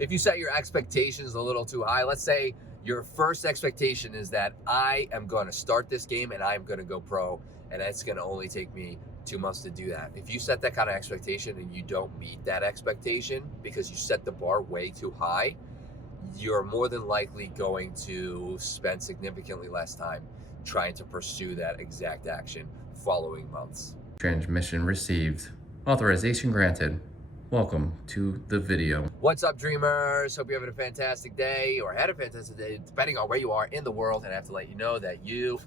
If you set your expectations a little too high, let's say your first expectation is that I am going to start this game and I'm going to go pro, and it's going to only take me 2 months to do that. If you set that kind of expectation and you don't meet that expectation because you set the bar way too high, you're more than likely going to spend significantly less time trying to pursue that exact action following months. Transmission received. Authorization granted. Welcome to the video. What's up, dreamers? Hope you're having a fantastic day or had a fantastic day, depending on where you are in the world. And I have to let you know that you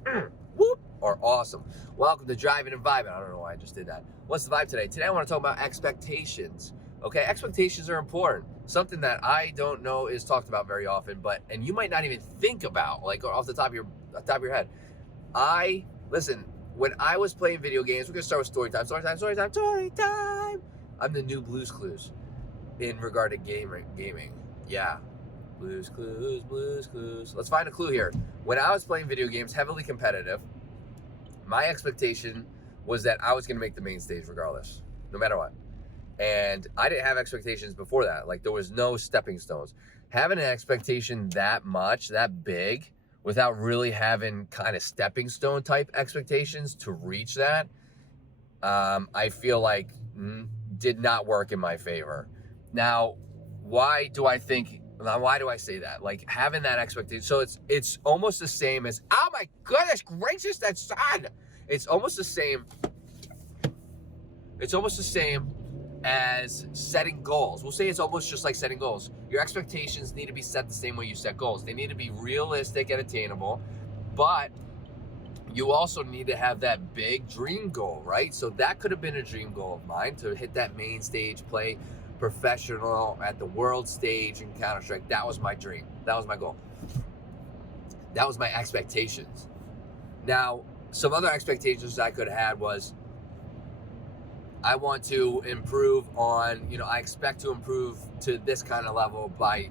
are awesome. Welcome to Driving and Vibing. I don't know why I just did that. What's the vibe today? Today I want to talk about expectations. Okay, expectations are important. Something that I don't know is talked about very often, and you might not even think about, like off the top of your head. Listen, when I was playing video games, we're gonna start with story time. I'm the new Blue's Clues in regard to gaming. Yeah, Blue's Clues. Let's find a clue here. When I was playing video games, heavily competitive, my expectation was that I was gonna make the main stage regardless, no matter what. And I didn't have expectations before that. Like, there was no stepping stones. Having an expectation that much, that big, without really having kind of stepping stone type expectations to reach that, I feel like did not work in my favor. Now, why do I say that? Like, having that expectation, so it's almost the same as, oh my goodness gracious, that sun. It's almost the same as setting goals. We'll say it's almost just like setting goals. Your expectations need to be set the same way you set goals. They need to be realistic and attainable, but you also need to have that big dream goal, right? So that could have been a dream goal of mine, to hit that main stage, play professional at the world stage in Counter-Strike. That was my dream. That was my goal. That was my expectations. Now, some other expectations I could have had was, I want to improve on, I expect to improve to this kind of level by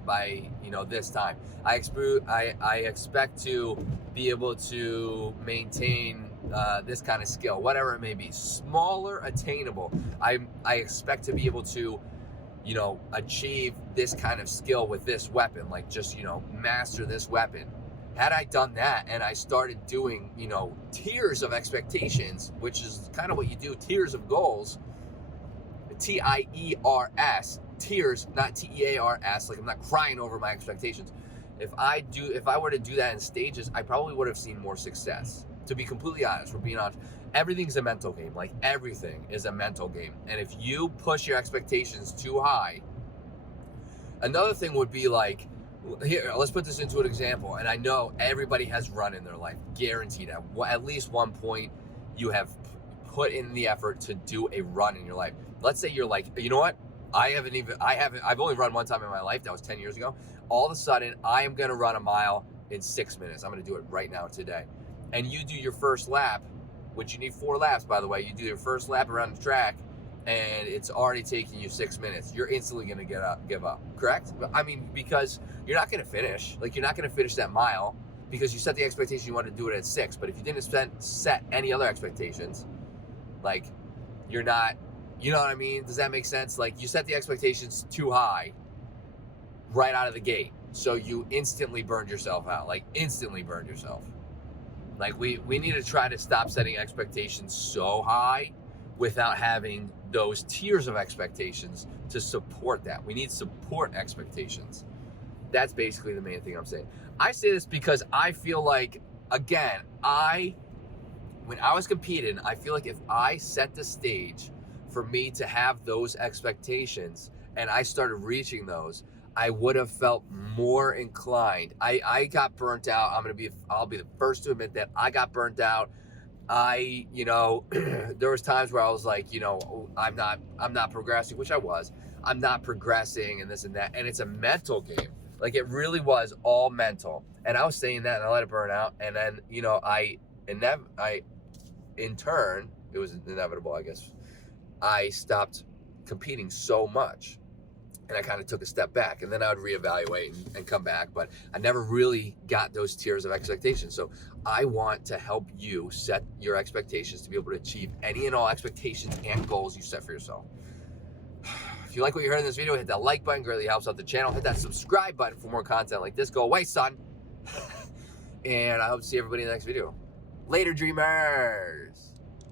this time. I expect to be able to maintain this kind of skill, whatever it may be. Smaller, attainable. I expect to be able to, achieve this kind of skill with this weapon, like just, master this weapon. Had I done that and I started doing, tiers of expectations, which is kind of what you do, tiers of goals, T-I-E-R-S, tiers, not T-E-A-R-S, like I'm not crying over my expectations. If I were to do that in stages, I probably would have seen more success. To be completely honest, we're being honest, everything's a mental game. Like, everything is a mental game. And if you push your expectations too high, another thing would be like, here, let's put this into an example. And I know everybody has run in their life, guaranteed. At least one point, you have put in the effort to do a run in your life. Let's say you're like, you know what? I've only run one time in my life. That was 10 years ago. All of a sudden, I am going to run a mile in 6 minutes. I'm going to do it right now today. And you do your first lap, which you need 4 laps, by the way. You do your first lap around the track, and it's already taking you 6 minutes. You're instantly going to give up, correct? I mean, because you're not going to finish. Like, you're not going to finish that mile because you set the expectation you want to do it at 6. But if you didn't set any other expectations, like, you're not, you know what I mean? Does that make sense? Like, you set the expectations too high right out of the gate. So you instantly burned yourself out. Like, instantly burned yourself. Like, we need to try to stop setting expectations so high without having those tiers of expectations to support that. We need support expectations. That's basically the main thing I'm saying. I say this because I feel like, again, when I was competing, I feel like if I set the stage for me to have those expectations and I started reaching those, I would have felt more inclined. I got burnt out. I'll be the first to admit that I got burnt out. There was times where I was like, I'm not progressing, which I was. I'm not progressing and this and that. And it's a mental game. Like, it really was all mental. And I was saying that and I let it burn out. And then, in turn, it was inevitable, I guess, I stopped competing so much. And I kind of took a step back, and then I would reevaluate and come back, but I never really got those tiers of expectations. So I want to help you set your expectations to be able to achieve any and all expectations and goals you set for yourself. If If you like what you heard in this video, hit that like button, greatly helps out the channel. Hit that subscribe button for more content like this. Go away, son. And I hope to see everybody in the next video. Later, dreamers.